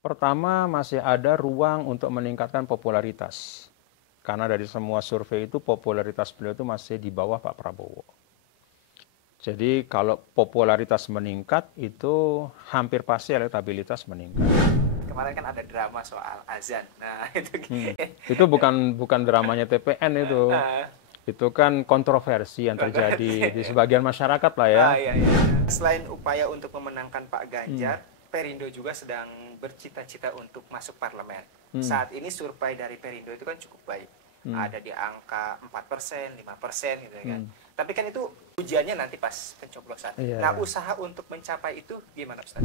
Pertama, masih ada ruang untuk meningkatkan popularitas. Karena dari semua survei itu popularitas beliau itu masih di bawah Pak Prabowo. Jadi kalau popularitas meningkat itu hampir pasti elektabilitas meningkat. Kemarin kan ada drama soal azan. Nah, itu Itu bukan dramanya TPN itu. Itu kan kontroversi yang terjadi di sebagian masyarakat lah ya. iya. Selain upaya untuk memenangkan Pak Ganjar, Perindo juga sedang bercita-cita untuk masuk parlemen. Saat ini survei dari Perindo itu kan cukup baik. Ada di angka 4%, 5% gitu kan. Tapi kan itu ujiannya nanti pas pencoblosan. Nah, usaha untuk mencapai itu gimana, Ustaz?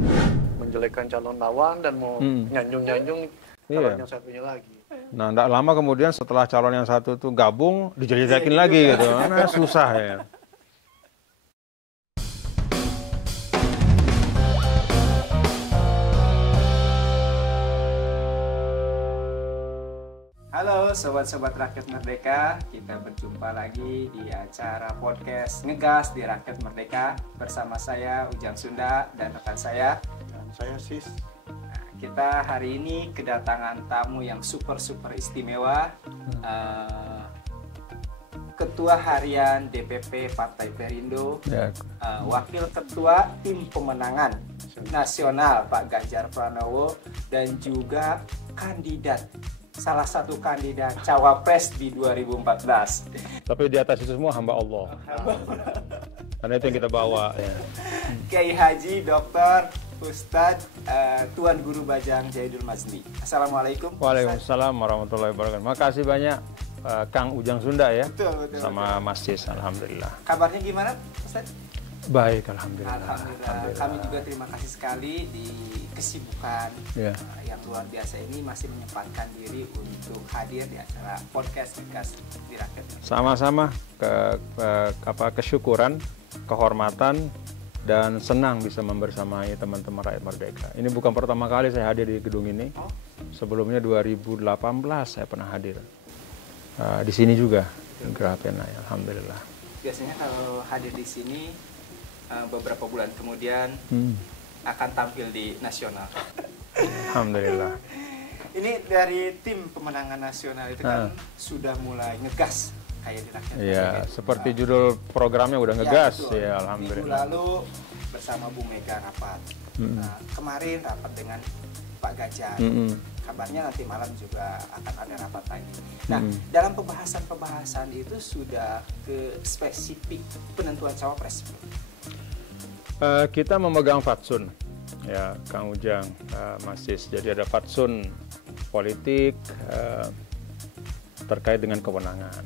Menjelekkan calon lawan dan mau nyanjung-nyanjung calon yang satunya lagi. Nah, tidak lama kemudian setelah calon yang satu itu gabung, dijelekin lagi gitu. Nah, susah ya. Halo sobat-sobat Rakyat Merdeka, kita berjumpa lagi di acara podcast Ngegas di Rakyat Merdeka bersama saya Ujang Sunda dan rekan saya. Dan saya Sis. Nah, kita hari ini kedatangan tamu yang super istimewa, Ketua Harian DPP Partai Perindo, Wakil Ketua Tim Pemenangan Nasional Pak Ganjar Pranowo, dan juga salah satu kandidat Cawapres di 2014. Tapi di atas itu semua hamba Allah. Karena itu yang kita bawa. Ya. Kiai Haji Dr. Ustadz Tuan Guru Bajang Jaidul Mazli. Assalamualaikum. Waalaikumsalam warahmatullahi wabarakatuh. Makasih banyak Kang Ujang Sunda ya. Betul. Sama Mas Sis, alhamdulillah. Kabarnya gimana, Ustadz? Baik, alhamdulillah. Kami juga terima kasih sekali di kesibukan yang luar biasa ini masih menyempatkan diri untuk hadir di acara podcast Ngegas di Rakyat. Sama-sama kesyukuran, kehormatan, dan senang bisa membersamai teman-teman rakyat merdeka. Ini bukan pertama kali saya hadir di gedung ini. Sebelumnya 2018 saya pernah hadir. Di sini juga, di Geraha Pena, alhamdulillah. Biasanya kalau hadir di sini beberapa bulan kemudian akan tampil di nasional. Alhamdulillah. Ini dari tim pemenangan nasional itu kan sudah mulai ngegas kayak di Rakyat. Iya, seperti judul programnya udah ngegas ya, alhamdulillah. Minggu lalu bersama Bu Mega rapat. Nah, kemarin rapat dengan Pak Ganjar. Kabarnya nanti malam juga akan ada rapat lagi. Nah, dalam pembahasan itu sudah ke spesifik penentuan cawapres. Kita memegang fatsun, ya Kang Ujang, Mas Sis. Jadi ada fatsun politik terkait dengan kewenangan.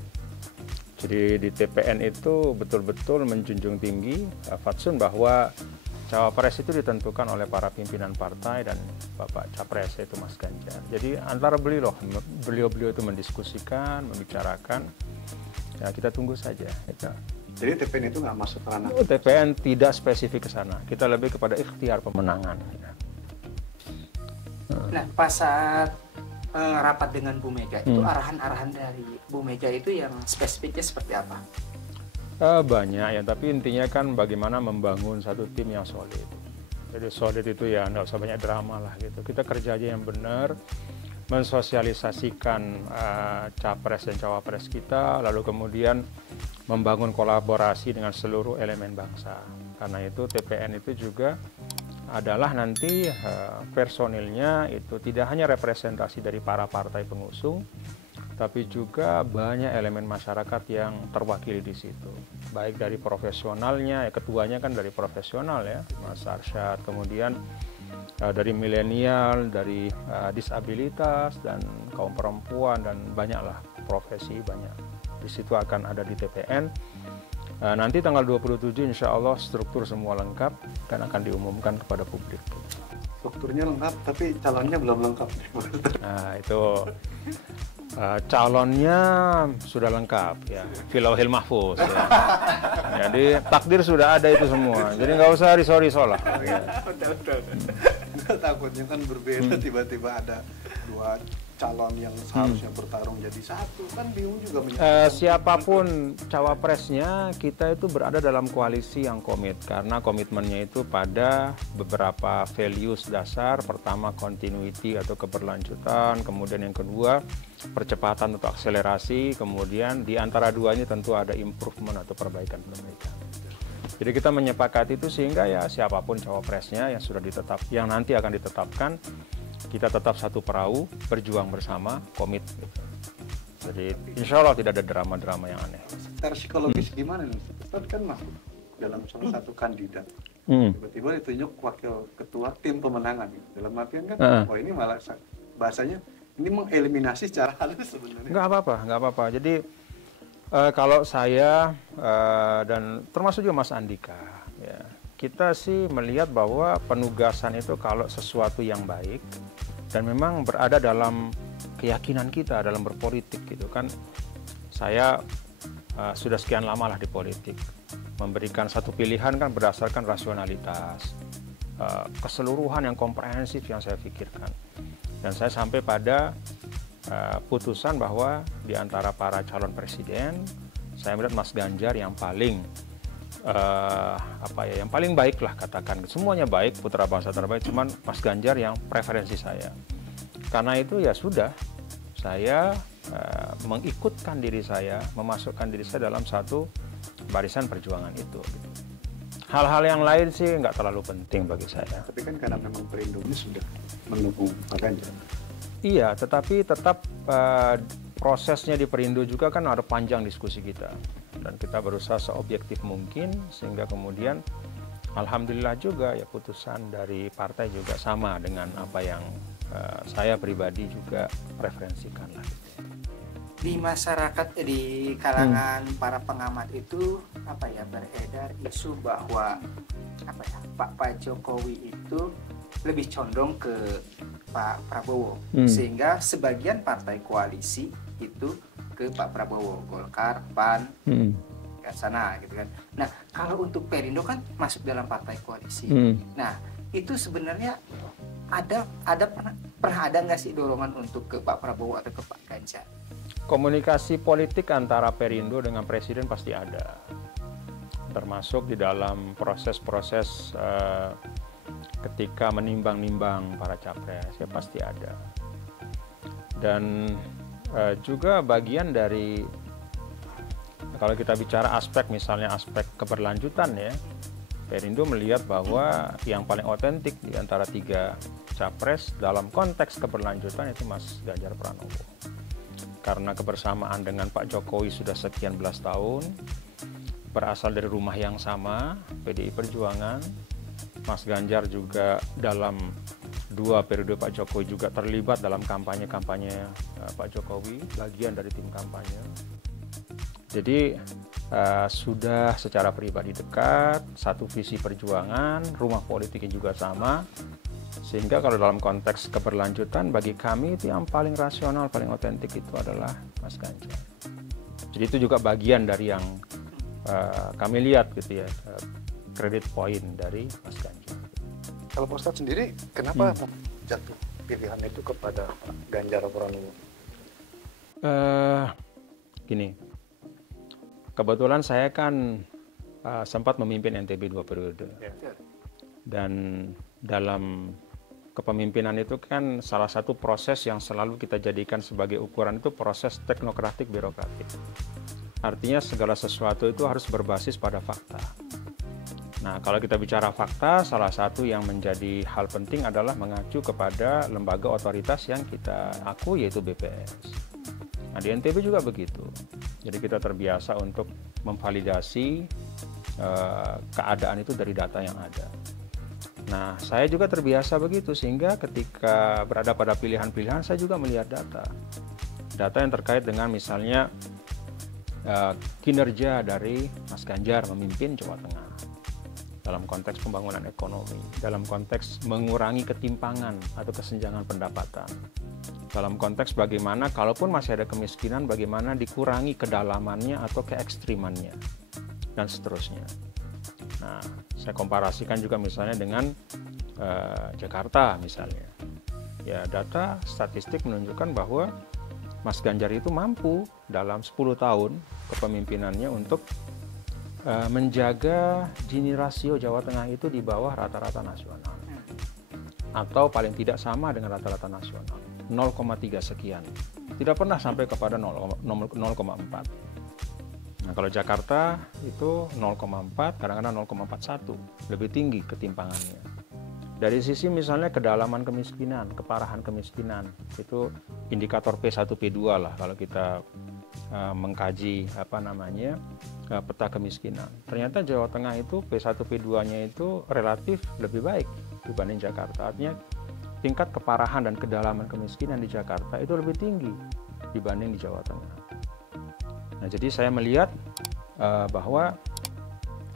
Jadi di TPN itu betul-betul menjunjung tinggi fatsun bahwa cawapres itu ditentukan oleh para pimpinan partai dan Bapak Capres, yaitu Mas Ganjar. Jadi antara beliau itu mendiskusikan, membicarakan, ya kita tunggu saja. Jadi TPN itu nggak masuk ke ranah? TPN tidak spesifik ke sana. Kita lebih kepada ikhtiar pemenangan. Nah, pas saat rapat dengan Bu Mega, itu arahan-arahan dari Bu Mega itu yang spesifiknya seperti apa? Banyak ya, tapi intinya kan bagaimana membangun satu tim yang solid. Jadi solid itu ya nggak usah banyak drama lah gitu. Kita kerja aja yang benar, mensosialisasikan capres dan cawapres kita, lalu kemudian membangun kolaborasi dengan seluruh elemen bangsa. Karena itu TPN itu juga adalah nanti personilnya itu tidak hanya representasi dari para partai pengusung, tapi juga banyak elemen masyarakat yang terwakili di situ. Baik dari profesionalnya, ketuanya kan dari profesional ya, Mas Arsyad, kemudian dari milenial, dari disabilitas, dan kaum perempuan, dan banyaklah profesi, banyak. Di situ akan ada di TPN. Nanti tanggal 27 insya Allah struktur semua lengkap dan akan diumumkan kepada publik. Strukturnya lengkap, tapi calonnya belum lengkap. Nah itu calonnya sudah lengkap ya, Filauhil Mahfuz ya. Jadi takdir sudah ada itu semua, jadi nggak usah risau-risau lah ya. Takutnya kan berbeda, tiba-tiba ada dua calon yang seharusnya bertarung jadi satu, kan bingung juga. Siapapun cawapresnya, kita itu berada dalam koalisi yang komit, karena komitmennya itu pada beberapa values dasar. Pertama, continuity atau keberlanjutan, kemudian yang kedua percepatan atau akselerasi, kemudian di antara dua ini tentu ada improvement atau perbaikan-perbaikan. Jadi kita menyepakati itu sehingga ya siapapun cawapresnya yang sudah yang nanti akan ditetapkan, kita tetap satu perahu, berjuang bersama, komit. Gitu. Jadi insya Allah tidak ada drama-drama yang aneh. Secara psikologis gimana nih? Ustadz kan masuk dalam salah satu kandidat. Tiba-tiba ditunjuk wakil ketua tim pemenangan. Dalam artian kan, oh ini malah bahasanya, ini mengeliminasi secara halus sebenarnya. Nggak apa-apa. Jadi kalau saya dan termasuk juga Mas Andika, ya, kita sih melihat bahwa penugasan itu kalau sesuatu yang baik dan memang berada dalam keyakinan kita dalam berpolitik gitu kan. Saya sudah sekian lama lah di politik, memberikan satu pilihan kan berdasarkan rasionalitas, keseluruhan yang komprehensif yang saya pikirkan, dan saya sampai pada putusan bahwa di antara para calon presiden, saya melihat Mas Ganjar yang paling yang paling baik lah, katakan semuanya baik, putra bangsa terbaik, cuman Mas Ganjar yang preferensi saya. Karena itu ya sudah, saya mengikutkan diri saya, memasukkan diri saya dalam satu barisan perjuangan itu. Hal-hal yang lain sih nggak terlalu penting bagi saya. Tapi kan karena memang Perindo ini sudah mendukung Pak Ganjar. Iya, tetapi tetap prosesnya di Perindo juga kan ada panjang diskusi kita. Dan kita berusaha seobjektif mungkin, sehingga kemudian alhamdulillah juga ya putusan dari partai juga sama dengan apa yang saya pribadi juga preferensikan lah. Di masyarakat, di kalangan para pengamat itu beredar isu bahwa Pak Jokowi itu lebih condong ke Pak Prabowo, sehingga sebagian partai koalisi itu ke Pak Prabowo, Golkar, PAN, ke sana gitu kan. Nah, kalau untuk Perindo kan masuk dalam partai koalisi. Nah, itu sebenarnya pernah ada nggak sih dorongan untuk ke Pak Prabowo atau ke Pak Ganjar? Komunikasi politik antara Perindo dengan Presiden pasti ada, termasuk di dalam proses-proses ketika menimbang-nimbang para capres, ya pasti ada. Dan juga bagian dari, kalau kita bicara aspek, misalnya aspek keberlanjutan ya, Perindo melihat bahwa yang paling otentik di antara tiga capres dalam konteks keberlanjutan itu Mas Ganjar Pranowo. Karena kebersamaan dengan Pak Jokowi sudah sekian belas tahun, berasal dari rumah yang sama, PDI Perjuangan. Mas Ganjar juga dalam 2 periode Pak Jokowi juga terlibat dalam kampanye-kampanye Pak Jokowi, bagian dari tim kampanye. Jadi sudah secara pribadi dekat, satu visi perjuangan, rumah politiknya juga sama, sehingga kalau dalam konteks keberlanjutan bagi kami itu yang paling rasional, paling otentik itu adalah Mas Ganjar. Jadi itu juga bagian dari yang kami lihat gitu ya, kredit poin dari Mas Ganjar. Kalau Pak Ustadz sendiri, kenapa jatuh pilihan itu kepada Ganjar Pranowo? Gini, kebetulan saya kan sempat memimpin NTB 2 periode. Dan dalam kepemimpinan itu kan salah satu proses yang selalu kita jadikan sebagai ukuran itu proses teknokratik birokratik. Artinya segala sesuatu itu harus berbasis pada fakta. Nah, kalau kita bicara fakta, salah satu yang menjadi hal penting adalah mengacu kepada lembaga otoritas yang kita akui, yaitu BPS. Nah, di NTB juga begitu. Jadi kita terbiasa untuk memvalidasi keadaan itu dari data yang ada. Nah, saya juga terbiasa begitu, sehingga ketika berada pada pilihan-pilihan, saya juga melihat data. Data yang terkait dengan misalnya kinerja dari Mas Ganjar memimpin Jawa Tengah. Dalam konteks pembangunan ekonomi, dalam konteks mengurangi ketimpangan atau kesenjangan pendapatan, dalam konteks bagaimana kalaupun masih ada kemiskinan, bagaimana dikurangi kedalamannya atau keekstrimannya, dan seterusnya. Nah, saya komparasikan juga misalnya dengan Jakarta misalnya. ya data statistik menunjukkan bahwa Mas Ganjar itu mampu dalam 10 tahun kepemimpinannya untuk menjaga Gini rasio Jawa Tengah itu di bawah rata-rata nasional, atau paling tidak sama dengan rata-rata nasional, 0,3 sekian, tidak pernah sampai kepada 0,4. Nah, kalau Jakarta itu 0,4, kadang-kadang 0,41, lebih tinggi ketimpangannya. Dari sisi misalnya kedalaman kemiskinan, keparahan kemiskinan, itu indikator P1 P2 lah kalau kita mengkaji peta kemiskinan. Ternyata Jawa Tengah itu P1 P2-nya itu relatif lebih baik dibanding Jakarta. Artinya tingkat keparahan dan kedalaman kemiskinan di Jakarta itu lebih tinggi dibanding di Jawa Tengah. Nah, jadi saya melihat bahwa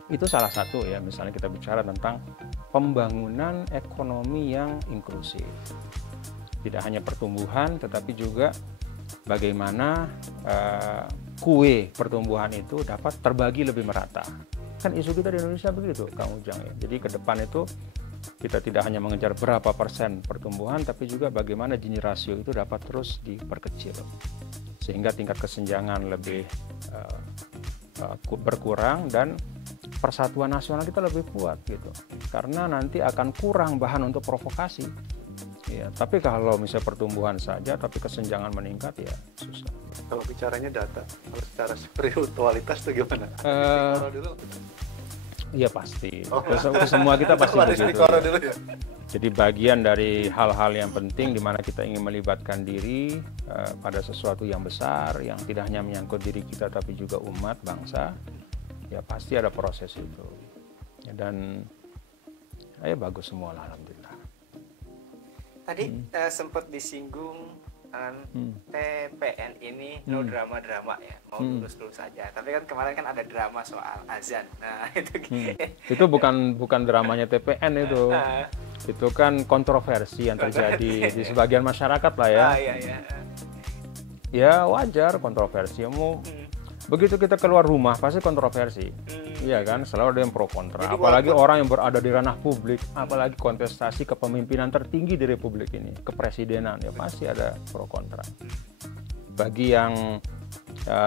itu salah satu ya, misalnya kita bicara tentang pembangunan ekonomi yang inklusif. Tidak hanya pertumbuhan, tetapi juga bagaimana kue pertumbuhan itu dapat terbagi lebih merata. Kan isu kita di Indonesia begitu, Kang Ujang ya. Jadi ke depan itu kita tidak hanya mengejar berapa persen pertumbuhan, tapi juga bagaimana Gini rasio itu dapat terus diperkecil. Sehingga tingkat kesenjangan lebih berkurang dan persatuan nasional kita lebih kuat gitu. Karena nanti akan kurang bahan untuk provokasi. Ya, tapi kalau misalnya pertumbuhan saja tapi kesenjangan meningkat ya susah. Kalau bicaranya data, kalau secara spiritualitas itu gimana? Dulu. Iya pasti. Semua kita pasti begitu. Dulu ya. Jadi bagian dari hal-hal yang penting di mana kita ingin melibatkan diri pada sesuatu yang besar yang tidak hanya menyangkut diri kita tapi juga umat bangsa, ya pasti ada proses itu. Ya, dan ya bagus semua lah, alhamdulillah. Tadi sempat disinggung TPN ini no drama-drama ya, mau lurus-lurus saja. Tapi kan kemarin kan ada drama soal azan. Nah, itu bukan dramanya TPN itu. Itu kan kontroversi yang terjadi di sebagian masyarakat lah ya. Ya wajar kontroversi. Begitu kita keluar rumah pasti kontroversi. Iya kan, selalu ada yang pro kontra. Jadi, apalagi orang yang berada di ranah publik, apalagi kontestasi kepemimpinan tertinggi di republik ini, kepresidenan, ya pasti ada pro kontra. Bagi yang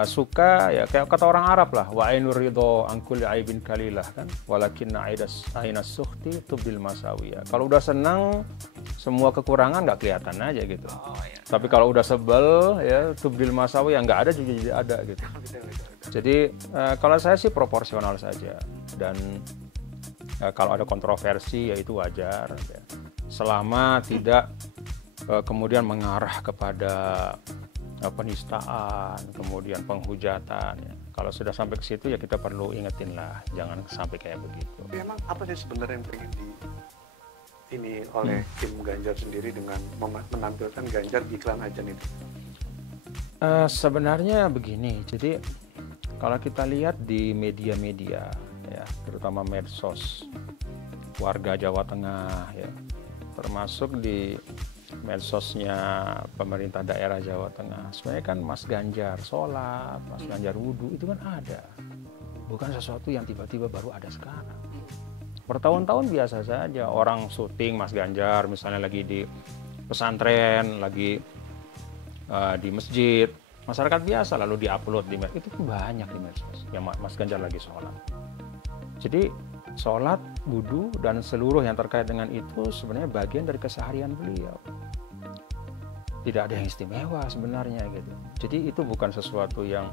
suka, ya kayak kata orang Arab lah, wa ainur ridho angkul aibin kalilah kan, walakinna ainas sukhti tubil masawiyah. Kalau udah senang, semua kekurangan nggak kelihatan aja gitu. Tapi kalau udah sebel, ya tubil masawiyah nggak ada juga jadi ada gitu. Jadi kalau saya sih proporsional saja, dan kalau ada kontroversi ya itu wajar ya. Selama tidak kemudian mengarah kepada penistaan, kemudian penghujatan ya. Kalau sudah sampai ke situ ya kita perlu ingetin lah, jangan sampai kayak begitu. Tapi emang apa sih sebenarnya yang pengen ini oleh tim Ganjar sendiri dengan menampilkan Ganjar di iklan azan itu? Sebenarnya begini, jadi kalau kita lihat di media-media ya, terutama medsos warga Jawa Tengah ya, termasuk di medsosnya pemerintah daerah Jawa Tengah, sebenarnya kan Mas Ganjar sholat, Mas Ganjar wudhu itu kan ada, bukan sesuatu yang tiba-tiba baru ada sekarang. Bertahun-tahun biasa saja orang syuting Mas Ganjar misalnya lagi di pesantren, lagi di masjid, masyarakat biasa lalu diupload di medsos, itu banyak di medsos yang Mas Ganjar lagi sholat. Jadi sholat, wudhu, dan seluruh yang terkait dengan itu sebenarnya bagian dari keseharian beliau. Tidak ada yang istimewa sebenarnya gitu. Jadi itu bukan sesuatu yang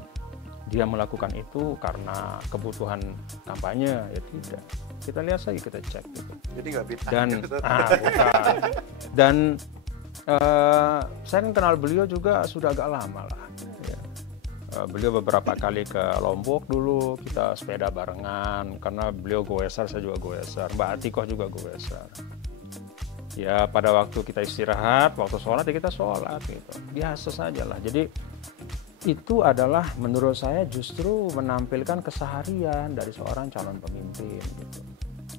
dia melakukan itu karena kebutuhan kampanye, ya tidak. Kita lihat saja, kita cek gitu. Jadi nggak bid'ah. Dan bukan. Dan saya kan kenal beliau juga sudah agak lama lah. Ya. Beliau beberapa kali ke Lombok dulu, kita sepeda barengan, karena beliau goeser, saya juga goeser, Mbak Atikoh juga goeser. Ya pada waktu kita istirahat, waktu sholat ya kita sholat gitu, biasa saja lah. Jadi itu adalah menurut saya justru menampilkan keseharian dari seorang calon pemimpin gitu.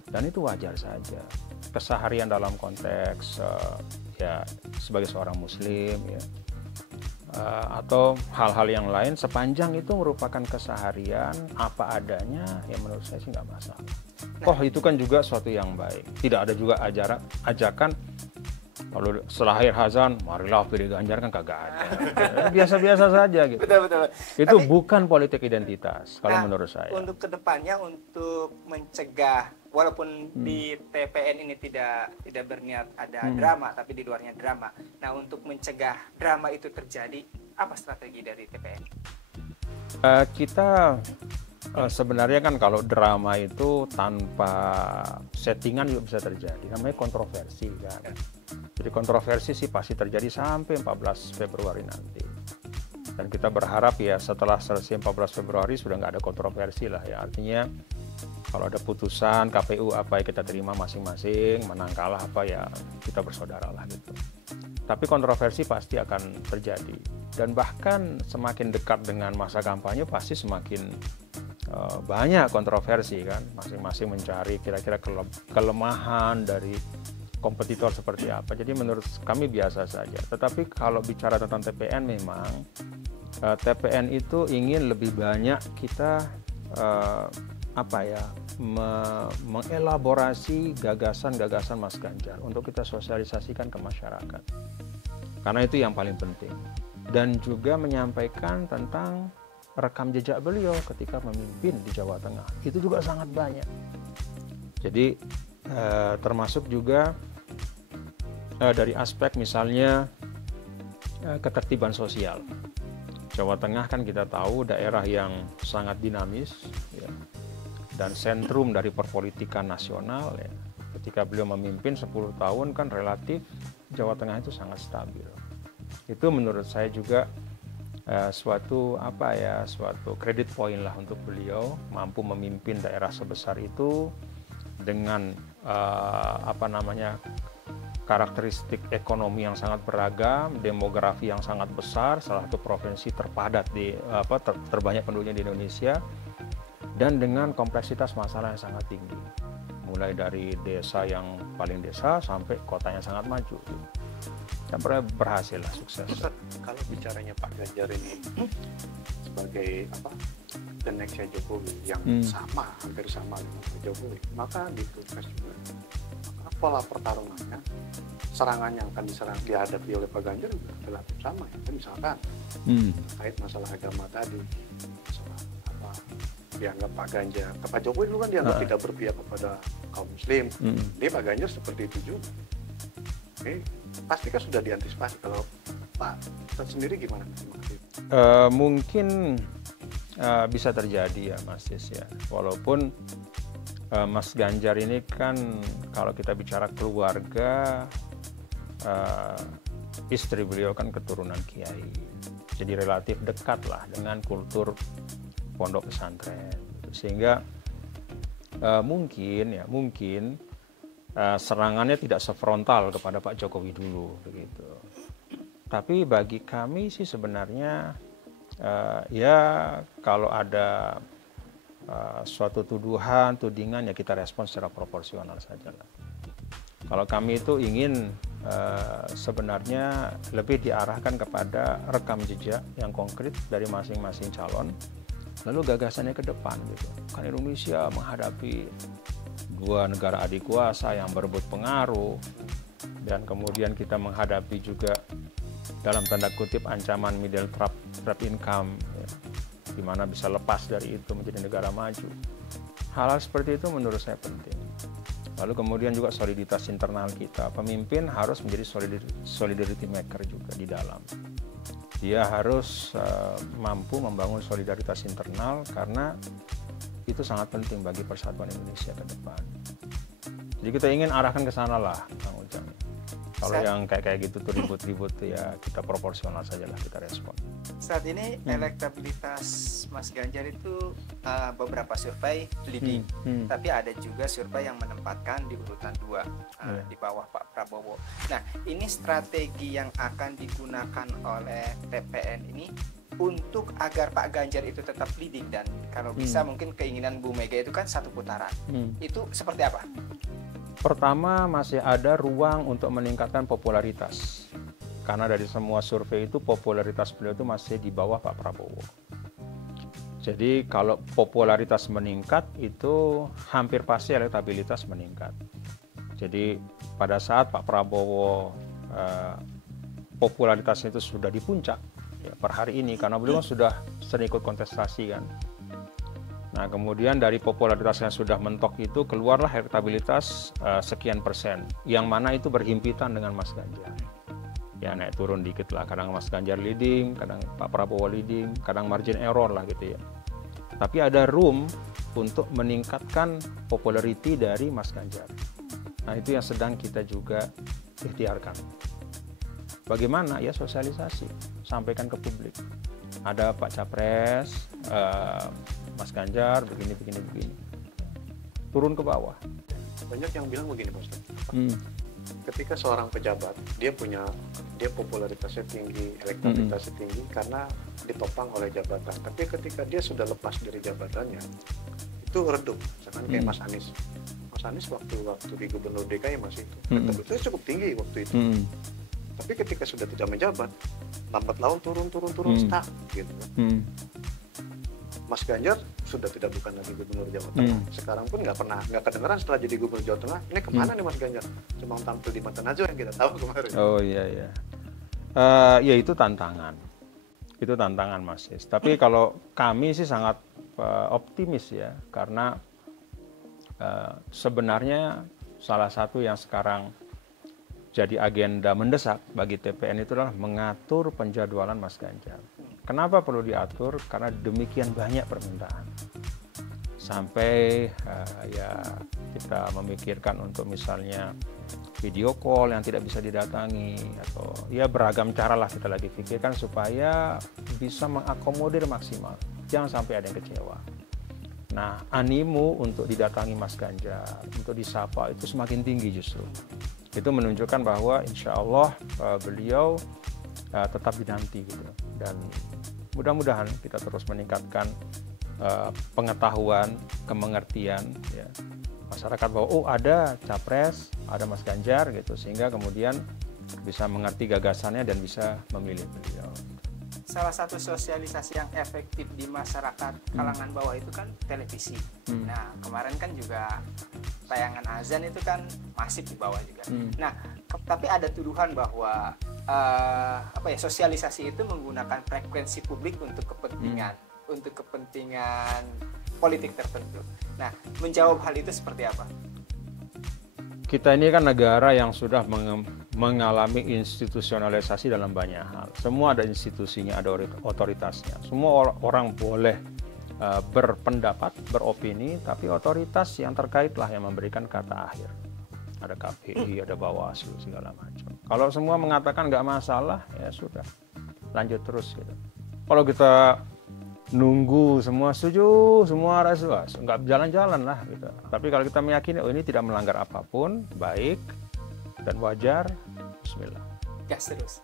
Dan itu wajar saja, keseharian dalam konteks ya sebagai seorang muslim ya, atau hal-hal yang lain, sepanjang itu merupakan keseharian apa adanya, ya menurut saya sih nggak masalah. Itu kan juga suatu yang baik. Tidak ada juga ajakan Lalu setelah akhir azan, marilah pilih Ganjar, kan kagak ada. Biasa-biasa saja gitu. Betul. Itu bukan politik identitas kalau menurut saya. Untuk kedepannya, untuk mencegah, walaupun di TPN ini tidak berniat ada drama, tapi di luarnya drama. Nah, untuk mencegah drama itu terjadi, apa strategi dari TPN? Kita sebenarnya kan kalau drama itu tanpa settingan juga bisa terjadi. Namanya kontroversi kan. Jadi kontroversi sih pasti terjadi sampai 14 Februari nanti. Dan kita berharap ya setelah selesai 14 Februari sudah nggak ada kontroversi lah ya. Artinya kalau ada putusan KPU apa yang kita terima masing-masing, menang kalah apa ya kita bersaudara lah gitu. Tapi kontroversi pasti akan terjadi. Dan bahkan semakin dekat dengan masa kampanye pasti semakin banyak kontroversi kan. Masing-masing mencari kira-kira kelemahan dari kompetitor seperti apa. Jadi menurut kami biasa saja. Tetapi kalau bicara tentang TPN, memang TPN itu ingin lebih banyak kita mengelaborasi gagasan-gagasan Mas Ganjar untuk kita sosialisasikan ke masyarakat. Karena itu yang paling penting. Dan juga menyampaikan tentang rekam jejak beliau ketika memimpin di Jawa Tengah. Itu juga sangat banyak. Jadi termasuk juga dari aspek misalnya ketertiban sosial. Jawa Tengah kan kita tahu daerah yang sangat dinamis ya, dan sentrum dari perpolitikan nasional ya. Ketika beliau memimpin 10 tahun kan relatif Jawa Tengah itu sangat stabil. Itu menurut saya juga suatu kredit poin lah untuk beliau mampu memimpin daerah sebesar itu dengan karakteristik ekonomi yang sangat beragam, demografi yang sangat besar, salah satu provinsi terpadat terbanyak penduduknya di Indonesia, dan dengan kompleksitas masalah yang sangat tinggi, mulai dari desa yang paling desa sampai kota yang sangat maju. Dan berhasil lah, sukses. Ustaz, kalau bicaranya Pak Ganjar ini sebagai the next Jokowi yang hampir sama dengan Pak Jokowi, maka di Pilpres juga pola pertarungannya, serangan yang akan dihadapi oleh Pak Ganjar juga relatif sama ya. Misalkan terkait masalah agama tadi, masalah dianggap Pak Ganjar, Pak Jokowi dulu kan dianggap tidak berpihak kepada kaum Muslim, ini Pak Ganjar seperti itu juga. Oke, pasti kan sudah diantisipasi. Kalau Pak sendiri gimana? Mungkin bisa terjadi ya Mas Sis ya, walaupun Mas Ganjar ini kan kalau kita bicara keluarga, istri beliau kan keturunan kiai, jadi relatif dekat lah dengan kultur pondok pesantren, sehingga mungkin serangannya tidak sefrontal kepada Pak Jokowi dulu begitu. Tapi bagi kami sih sebenarnya ya kalau ada suatu tudingan ya kita respon secara proporsional saja lah. Kalau kami itu ingin sebenarnya lebih diarahkan kepada rekam jejak yang konkret dari masing-masing calon, lalu gagasannya ke depan gitu. Kan Indonesia menghadapi dua negara adik kuasa yang berebut pengaruh, dan kemudian kita menghadapi juga dalam tanda kutip ancaman middle trap income ya, di mana bisa lepas dari itu menjadi negara maju. Hal-hal seperti itu menurut saya penting. Lalu kemudian juga soliditas internal kita. Pemimpin harus menjadi solidarity maker juga di dalam. Dia harus mampu membangun solidaritas internal karena itu sangat penting bagi persatuan Indonesia ke depan. Jadi kita ingin arahkan ke sana lah, Kang Ujang. Kalau yang kayak gitu tuh ribut-ribut tuh ya kita proporsional saja lah, kita respon. Saat ini elektabilitas Mas Ganjar itu beberapa survei leading, tapi ada juga survei yang menempatkan di urutan 2 di bawah Pak Prabowo. Nah, ini strategi yang akan digunakan oleh TPN ini untuk agar Pak Ganjar itu tetap leading, dan kalau bisa mungkin keinginan Bu Mega itu kan 1 putaran. Itu seperti apa? Pertama, masih ada ruang untuk meningkatkan popularitas. Karena dari semua survei itu popularitas beliau itu masih di bawah Pak Prabowo. Jadi kalau popularitas meningkat itu hampir pasti elektabilitas meningkat. Jadi pada saat Pak Prabowo popularitasnya itu sudah di puncak ya, per hari ini, karena beliau sudah sering ikut kontestasi kan. Nah kemudian dari popularitas yang sudah mentok itu keluarlah elektabilitas sekian persen, yang mana itu berhimpitan dengan Mas Ganjar. Ya naik turun dikit lah, kadang Mas Ganjar leading, kadang Pak Prabowo leading, kadang margin error lah gitu ya. Tapi ada room untuk meningkatkan popularity dari Mas Ganjar. Nah itu yang sedang kita juga ikhtiarkan. Bagaimana ya sosialisasi, sampaikan ke publik. Ada Pak Capres, Mas Ganjar begini. Turun ke bawah. Banyak yang bilang begini, Pak Ustaz. Ketika seorang pejabat dia popularitasnya tinggi, elektabilitasnya tinggi karena ditopang oleh jabatan. Tapi ketika dia sudah lepas dari jabatannya, itu redup. Misalkan kayak Mas Anies. Mas Anies waktu di Gubernur DKI masih itu. Elektabilitasnya cukup tinggi waktu itu. Tapi ketika sudah tidak menjabat, lambat laun turun stuck gitu. Mas Ganjar sudah bukan lagi gubernur Jawa Tengah. Sekarang pun nggak kedengeran setelah jadi gubernur Jawa Tengah. Ini kemana nih Mas Ganjar? Cuma tampil di Mata Najwa yang kita tahu kemarin. Oh iya. Ya itu tantangan. Itu tantangan Mas. Tapi kalau kami sih sangat optimis ya, karena sebenarnya salah satu yang sekarang jadi agenda mendesak bagi TPN itu adalah mengatur penjadwalan Mas Ganjar. Kenapa perlu diatur? Karena demikian banyak permintaan. Sampai ya kita memikirkan untuk misalnya video call yang tidak bisa didatangi, atau ya beragam cara lah kita lagi pikirkan supaya bisa mengakomodir maksimal. Jangan sampai ada yang kecewa. Nah, animo untuk didatangi Mas Ganjar, untuk disapa itu semakin tinggi justru. Itu menunjukkan bahwa insya Allah beliau tetap dinanti gitu. Dan mudah-mudahan kita terus meningkatkan pengetahuan, kemengertian ya, masyarakat bahwa oh ada capres, ada Mas Ganjar gitu, sehingga kemudian bisa mengerti gagasannya dan bisa memilih beliau. Salah satu sosialisasi yang efektif di masyarakat kalangan bawah itu kan televisi. Nah kemarin kan juga tayangan azan itu kan masif di bawah juga. Nah tapi ada tuduhan bahwa sosialisasi itu menggunakan frekuensi publik untuk kepentingan politik tertentu. Nah menjawab hal itu seperti apa? Kita ini kan negara yang sudah mengalami institusionalisasi dalam banyak hal. Semua ada institusinya, ada otoritasnya. Semua orang boleh berpendapat, beropini, tapi otoritas yang terkait lah yang memberikan kata akhir. Ada KPI, ada Bawaslu, segala macam. Kalau semua mengatakan nggak masalah, ya sudah, lanjut terus gitu. Kalau kita nunggu semua setuju, semua rasa nggak jalan-jalan lah gitu. Tapi kalau kita meyakini oh ini tidak melanggar apapun, baik dan wajar, bismillah. Gas terus.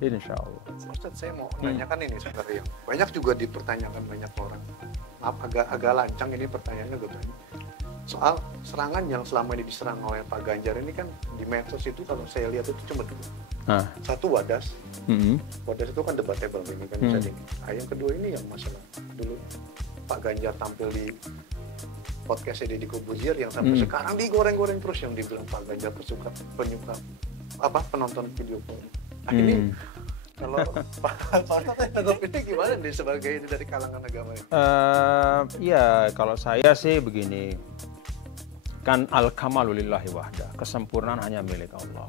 Insya Allah. Ustaz, saya mau menanyakan ini sebenarnya. Banyak juga dipertanyakan banyak orang. Maaf agak lancang ini pertanyaannya gue tanya. Soal serangan yang selama ini diserang oleh Pak Ganjar ini kan di medsos itu kalau saya lihat itu cuma dua. Satu Wadas. Wadas itu kan debatable ini kan bisa yang kedua ini yang masalah dulu Pak Ganjar tampil di podcast Deddy Corbuzier yang sampai sekarang digoreng-goreng terus, yang dibilang Pak Ganjar penyuka penonton video porno. Ini kalau Pak ini gimana nih sebagai ini dari kalangan agama ini? Ya kalau saya sih begini, kan al-kamalu lillahi wahda, kesempurnaan hanya milik Allah.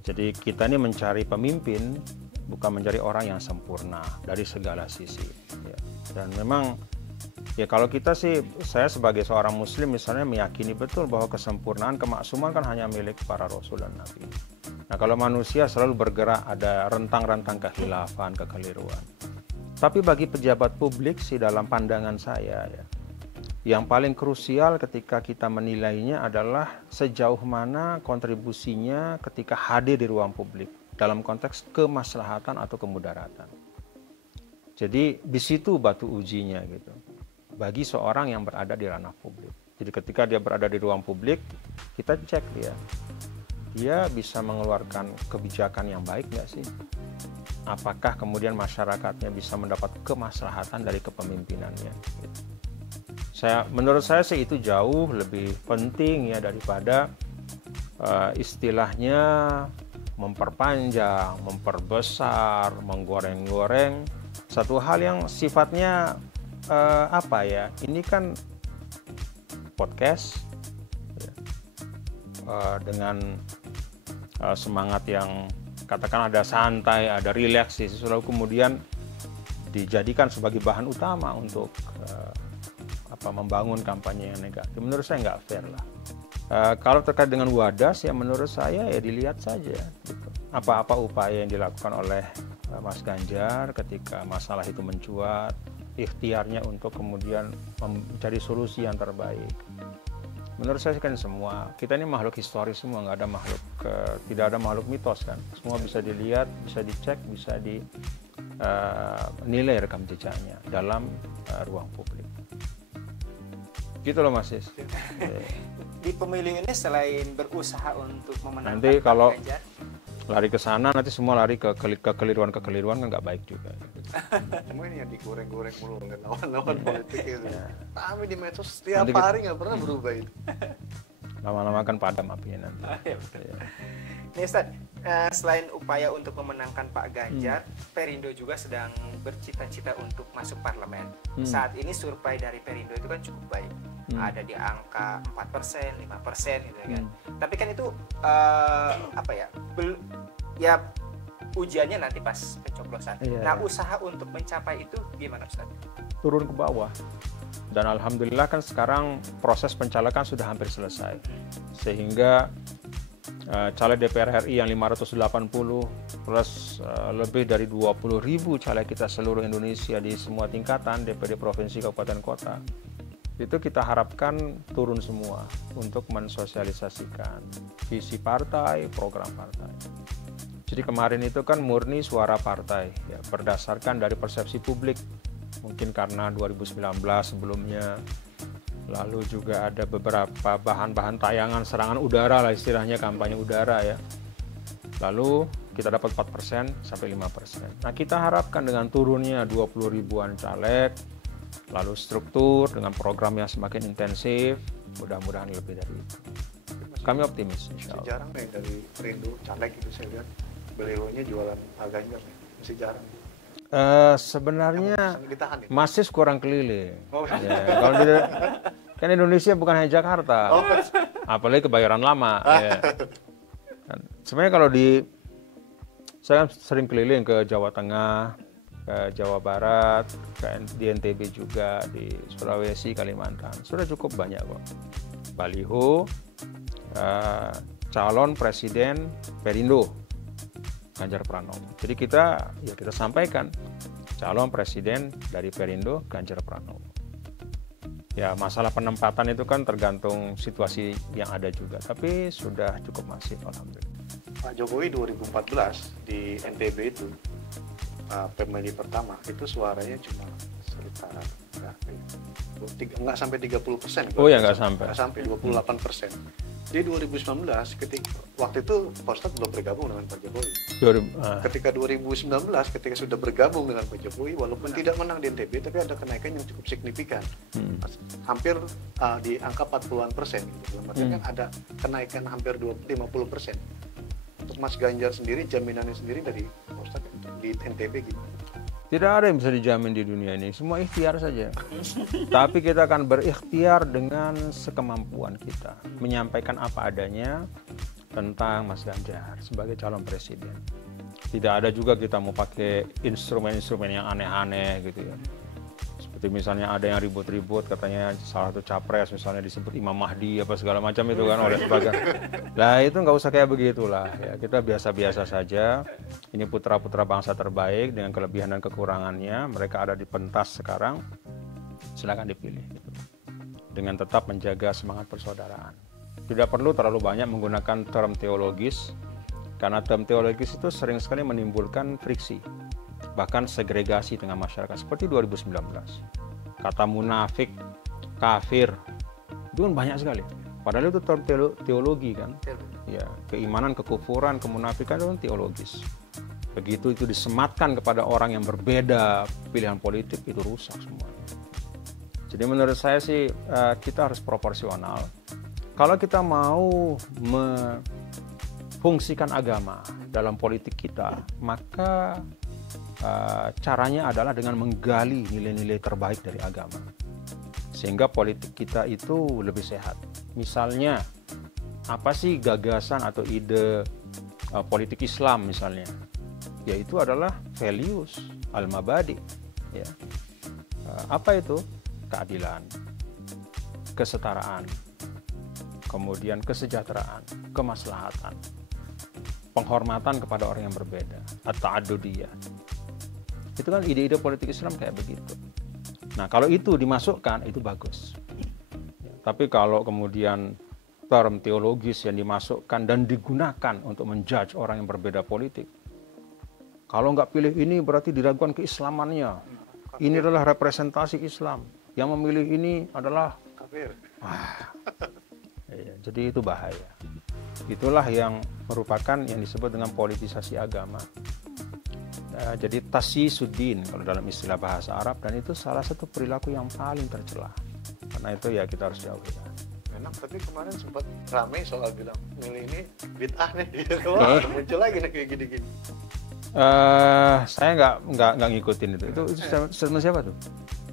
Jadi kita ini mencari pemimpin, bukan mencari orang yang sempurna dari segala sisi. Ya. Dan memang ya kalau kita sih, saya sebagai seorang muslim misalnya meyakini betul bahwa kesempurnaan, kemaksuman kan hanya milik para rasul dan nabi. Nah kalau manusia selalu bergerak ada rentang-rentang kehilafan, kekeliruan. Tapi bagi pejabat publik sih dalam pandangan saya ya, yang paling krusial ketika kita menilainya adalah sejauh mana kontribusinya ketika hadir di ruang publik dalam konteks kemaslahatan atau kemudaratan. Jadi di situ batu ujinya gitu. Bagi seorang yang berada di ranah publik. Jadi ketika dia berada di ruang publik, kita cek dia bisa mengeluarkan kebijakan yang baik nggak sih? Apakah kemudian masyarakatnya bisa mendapat kemaslahatan dari kepemimpinannya? Menurut saya sih itu jauh lebih penting ya daripada istilahnya memperpanjang, memperbesar, menggoreng-goreng satu hal yang sifatnya apa ya? Ini kan podcast ya, dengan semangat yang katakan ada santai, ada rileks, lalu kemudian dijadikan sebagai bahan utama untuk membangun kampanye yang negatif. Menurut saya nggak fair lah. Kalau terkait dengan Wadas, ya menurut saya ya dilihat saja gitu. Apa-apa upaya yang dilakukan oleh Mas Ganjar ketika masalah itu mencuat, ikhtiarnya untuk kemudian mencari solusi yang terbaik. Menurut saya kan semua, kita ini makhluk historis semua, nggak ada makhluk, tidak ada makhluk mitos kan. Semua bisa dilihat, bisa dicek, bisa dinilai rekam jejaknya dalam ruang publik. Gitu loh Mas Sis. Di pemilu ini selain berusaha untuk memenangkan nanti kalau Ganjar, lari ke sana nanti semua lari ke kekeliruan kan nggak baik juga. Semua ini yang digoreng-goreng mulu dengan lawan-lawan politik itu. Kami di medsos setiap hari nggak pernah berubah itu. Lama-lama kan padam apinya nanti. Nih Ustaz, selain upaya untuk memenangkan Pak Ganjar, Perindo juga sedang bercita-cita untuk masuk parlemen. Saat ini survei dari Perindo itu kan cukup baik. Ada di angka 4%, 5% gitu kan. Tapi kan itu ya ujiannya nanti pas pencoblosan. Nah, usaha untuk mencapai itu gimana Ustaz? Turun ke bawah. Dan alhamdulillah kan sekarang proses pencalekan sudah hampir selesai. Sehingga caleg DPR RI yang 580 plus lebih dari 20.000 caleg kita seluruh Indonesia di semua tingkatan DPD provinsi, kabupaten, kota, itu kita harapkan turun semua untuk mensosialisasikan visi partai, program partai. Jadi kemarin itu kan murni suara partai ya, berdasarkan dari persepsi publik, mungkin karena 2019 sebelumnya. Lalu juga ada beberapa bahan-bahan tayangan serangan udara lah istilahnya, kampanye udara ya. Lalu kita dapat 4% sampai 5%. Nah kita harapkan dengan turunnya 20 ribuan caleg, lalu struktur dengan program yang semakin intensif, mudah-mudahan lebih dari itu. Kami optimis insya Allah. Masih jarang nih dari Perindo caleg itu saya lihat beliaunya jualan Pak Ganjar nih. Masih jarang. Sebenarnya ditahan, ya? masih kurang keliling. Ya, kalau kan Indonesia bukan hanya Jakarta, apalagi Kebayoran Lama. Ya. Sebenarnya kalau saya sering keliling ke Jawa Tengah, ke Jawa Barat, di NTB juga, di Sulawesi, Kalimantan, sudah cukup banyak kok. Baliho, calon presiden Perindo, Ganjar Pranowo. Jadi kita sampaikan calon presiden dari Perindo Ganjar Pranowo. Ya masalah penempatan itu kan tergantung situasi yang ada juga, tapi sudah cukup masif alhamdulillah. Pak Jokowi 2014 di NTB itu pemilih pertama itu suaranya cuma sekitar nggak sampai 30%. Oh ya nggak sampai 28%. Di 2019 ketika waktu itu Pak Ustadz belum bergabung dengan Pak Jokowi. Ketika 2019 ketika sudah bergabung dengan Pak Jokowi, walaupun tidak menang di NTB, tapi ada kenaikan yang cukup signifikan, hampir di angka 40-an%. Gitu. Maksudnya ada kenaikan hampir 50%. Untuk Mas Ganjar sendiri, jaminannya sendiri dari Pak Ustadz di NTB gimana? Tidak ada yang bisa dijamin di dunia ini, semua ikhtiar saja. Tapi kita akan berikhtiar dengan sekemampuan kita, menyampaikan apa adanya tentang Mas Ganjar sebagai calon presiden. Tidak ada juga kita mau pakai instrumen-instrumen yang aneh-aneh gitu ya. Seperti misalnya ada yang ribut-ribut katanya salah satu capres misalnya disebut Imam Mahdi apa segala macam itu kan oleh sebagian. Lah itu nggak usah kayak begitulah ya, kita biasa-biasa saja. Ini putra-putra bangsa terbaik dengan kelebihan dan kekurangannya, mereka ada di pentas sekarang, silakan dipilih gitu. Dengan tetap menjaga semangat persaudaraan. Tidak perlu terlalu banyak menggunakan term teologis, karena term teologis itu sering sekali menimbulkan friksi, bahkan segregasi dengan masyarakat seperti 2019. Kata munafik, kafir, itu kan banyak sekali. Padahal itu term teologi kan. Ya, keimanan, kekufuran, kemunafikan itu kan teologis. Begitu itu disematkan kepada orang yang berbeda pilihan politik, itu rusak semua. Jadi menurut saya sih kita harus proporsional. kalau kita mau fungsikan agama dalam politik kita, maka caranya adalah dengan menggali nilai-nilai terbaik dari agama, sehingga politik kita itu lebih sehat. Misalnya, apa sih gagasan atau ide politik Islam misalnya? Yaitu adalah values, al-mabadi. Ya. Apa itu? Keadilan, kesetaraan, kemudian kesejahteraan, kemaslahatan, penghormatan kepada orang yang berbeda, at-ta'addudiyah. Itu kan ide-ide politik Islam kayak begitu. Nah, kalau itu dimasukkan, itu bagus. Ya, tapi kalau kemudian term teologis yang dimasukkan dan digunakan untuk menjudge orang yang berbeda politik, kalau nggak pilih ini berarti diragukan keislamannya. Ini adalah representasi Islam. Yang memilih ini adalah kafir. Ya, jadi itu bahaya. Itulah yang merupakan yang disebut dengan politisasi agama. Jadi tasyisuddin kalau dalam istilah bahasa Arab, dan itu salah satu perilaku yang paling tercela. Karena itu ya kita harus jauhi. Enak, tapi kemarin sempat ramai soal bilang milih ini bid'ah nih, gitu. Muncul lagi nih kayak gini-gini. Saya nggak ngikutin itu. Itu statement siapa tuh?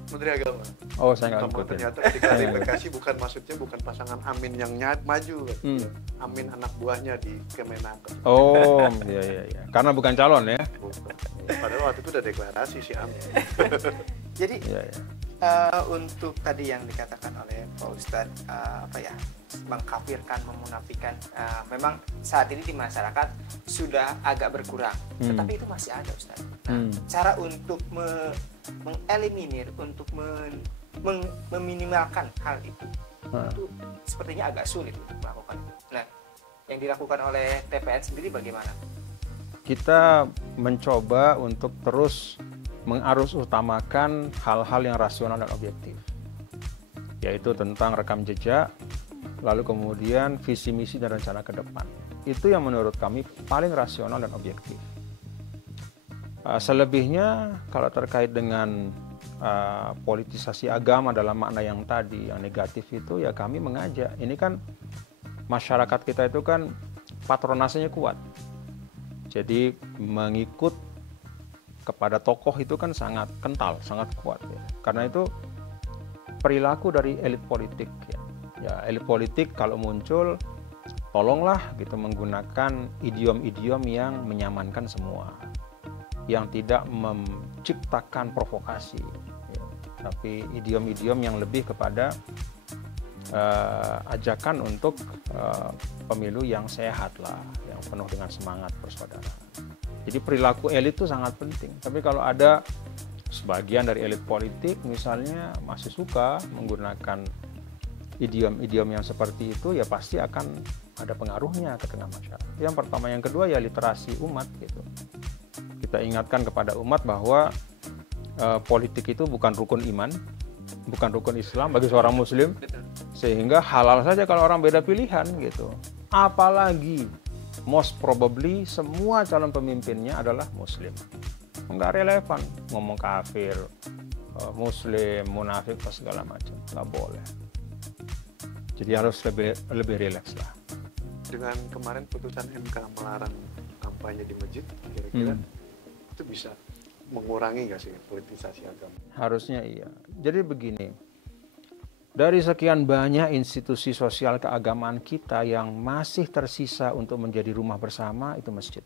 Menteri Agama. Oh, saya nggak ngikutin. Ternyata ketika klarifikasi bukan pasangan Amin yang maju, Amin anak buahnya di Kemenaker. Oh, iya. Karena bukan calon ya. Bukan. Padahal waktu itu udah deklarasi si Amin. Jadi Iya. untuk tadi yang dikatakan oleh Pak Ustadz, mengkafirkan, memunafikan, memang saat ini di masyarakat sudah agak berkurang, tetapi itu masih ada, Ustadz. Nah, cara untuk mengeliminir, untuk meminimalkan hal itu sepertinya agak sulit untuk melakukan. Nah, yang dilakukan oleh TPN sendiri bagaimana? Kita mencoba untuk terus mengarus utamakan hal-hal yang rasional dan objektif, yaitu tentang rekam jejak, lalu kemudian visi misi dan rencana ke depan. Itu yang menurut kami paling rasional dan objektif. Selebihnya kalau terkait dengan politisasi agama dalam makna yang tadi, yang negatif itu, ya kami mengajak. Ini kan masyarakat kita itu kan patronasenya kuat, jadi mengikut kepada tokoh itu kan sangat kental, sangat kuat ya. Karena itu perilaku dari elit politik ya, elit politik kalau muncul, tolonglah gitu menggunakan idiom-idiom yang menyamankan semua, yang tidak menciptakan provokasi ya, tapi idiom-idiom yang lebih kepada ajakan untuk pemilu yang sehat lah, yang penuh dengan semangat persaudaraan. Jadi perilaku elit itu sangat penting. Tapi kalau ada sebagian dari elit politik misalnya masih suka menggunakan idiom-idiom yang seperti itu, ya pasti akan ada pengaruhnya ke tengah masyarakat. Yang pertama, yang kedua ya literasi umat gitu. Kita ingatkan kepada umat bahwa politik itu bukan rukun iman, bukan rukun Islam bagi seorang muslim, sehingga halal saja kalau orang beda pilihan gitu. Apalagi most probably semua calon pemimpinnya adalah muslim. Nggak relevan ngomong kafir, muslim, munafik, segala macam. Nggak boleh. Jadi harus lebih rileks lah. Dengan kemarin putusan MK melarang kampanye di masjid, kira-kira itu bisa mengurangi nggak sih politisasi agama? Harusnya iya. Jadi begini, dari sekian banyak institusi sosial keagamaan kita yang masih tersisa untuk menjadi rumah bersama, itu masjid.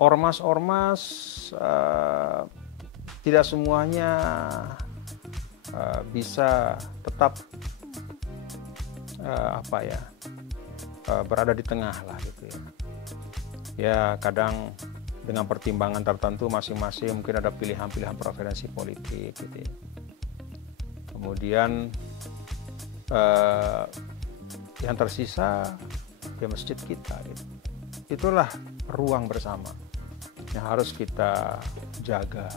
Ormas-ormas tidak semuanya bisa tetap berada di tengah lah gitu ya. Ya kadang dengan pertimbangan tertentu masing-masing mungkin ada pilihan-pilihan preferensi politik gitu ya. Kemudian yang tersisa ya masjid kita gitu. Itulah ruang bersama yang harus kita jaga.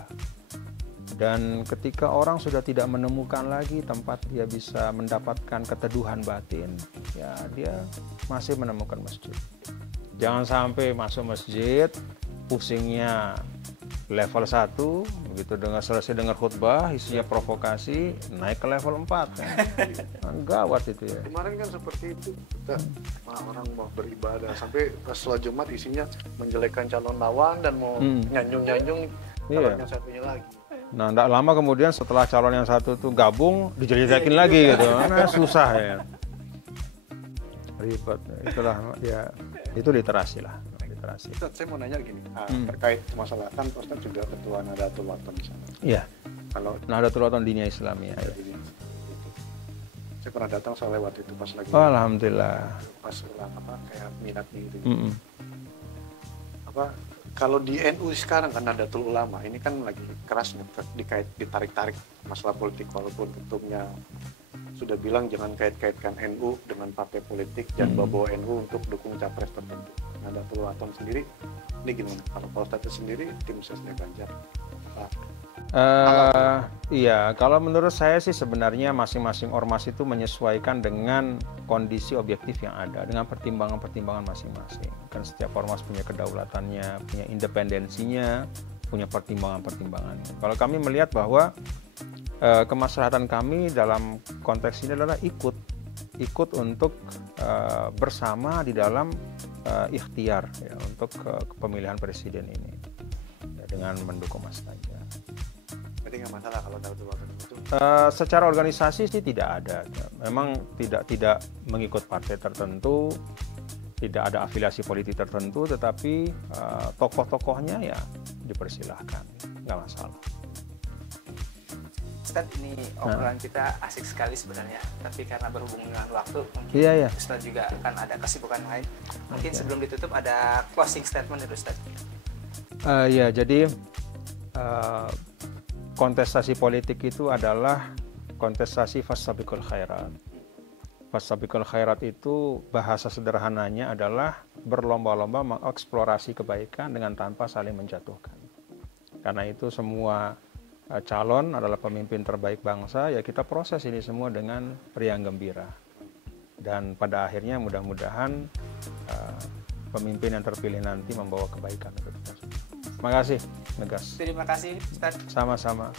Dan ketika orang sudah tidak menemukan lagi tempat dia bisa mendapatkan keteduhan batin, ya dia masih menemukan masjid. Jangan sampai masuk masjid pusingnya level 1, begitu selesai dengar khutbah, isinya provokasi, naik ke level 4. Kan gawat itu ya. Kemarin kan seperti itu, kita orang mau beribadah, sampai pas sholat Jumat isinya menjelekkan calon lawan dan mau nyanjung-nyanjung calon yang satunya lagi. Nah, tidak lama kemudian setelah calon yang satu tuh gabung, dijelekin lagi gitu. Nah, susah ya. Ribet. Itulah ya, itu literasi lah. Literasi. Ustaz, saya mau nanya gini, terkait masalah kan Ustaz juga ketua Nahdlatul Wathon di sana. Iya. Kalau Nahdlatul Wathon Diniyah Islamiyah. Ya. Saya pernah datang soal lewat itu pas lagi. Oh, alhamdulillah. Pas kayak minat gitu. Kalau di NU sekarang kan Nahdlatul Ulama ini kan lagi keras ditarik-tarik masalah politik, walaupun ketumnya sudah bilang jangan kait-kaitkan NU dengan partai politik, jangan bawa NU untuk dukung capres tertentu. Nahdlatul Wathon sendiri ini gimana? Kalau Pak Ustadz sendiri tim suksesnya Ganjar. Iya, kalau menurut saya sih sebenarnya masing-masing ormas itu menyesuaikan dengan kondisi objektif yang ada, dengan pertimbangan-pertimbangan masing-masing. Kan setiap ormas punya kedaulatannya, punya independensinya, punya pertimbangan-pertimbangan. Kalau kami melihat bahwa kemaslahatan kami dalam konteks ini adalah ikut untuk bersama di dalam ikhtiar ya, untuk pemilihan presiden ini ya, dengan mendukung Mas Ganjar. Berarti nggak masalah kalau Nahdlatul Wathon itu? Secara organisasi sih tidak ada. Memang tidak mengikut partai tertentu, tidak ada afiliasi politik tertentu, tetapi tokoh-tokohnya ya dipersilahkan, nggak masalah. Ustadz, ini obrolan kita asik sekali sebenarnya, tapi karena berhubung dengan waktu, mungkin Ustadz juga akan ada kesibukan lain. Mungkin sebelum ditutup ada closing statement dari Ustadz. Ya, jadi kontestasi politik itu adalah kontestasi fastabiqul khairat. Fastabiqul khairat itu bahasa sederhananya adalah berlomba-lomba mengeksplorasi kebaikan dengan tanpa saling menjatuhkan. Karena itu semua calon adalah pemimpin terbaik bangsa, ya kita proses ini semua dengan riang gembira. Dan pada akhirnya mudah-mudahan pemimpin yang terpilih nanti membawa kebaikan untuk kita semua. Terima kasih, Negas. Terima kasih, Ustaz. Sama-sama.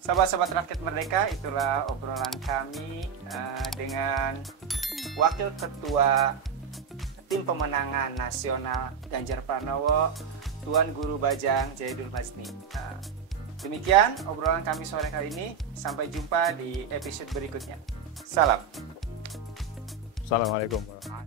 Sahabat-sahabat Rakyat Merdeka, itulah obrolan kami dengan Wakil Ketua Tim Pemenangan Nasional Ganjar Pranowo, Tuan Guru Bajang Jahidul Majdi. Demikian obrolan kami sore kali ini. Sampai jumpa di episode berikutnya. Salam. Assalamualaikum warahmatullahi wabarakatuh.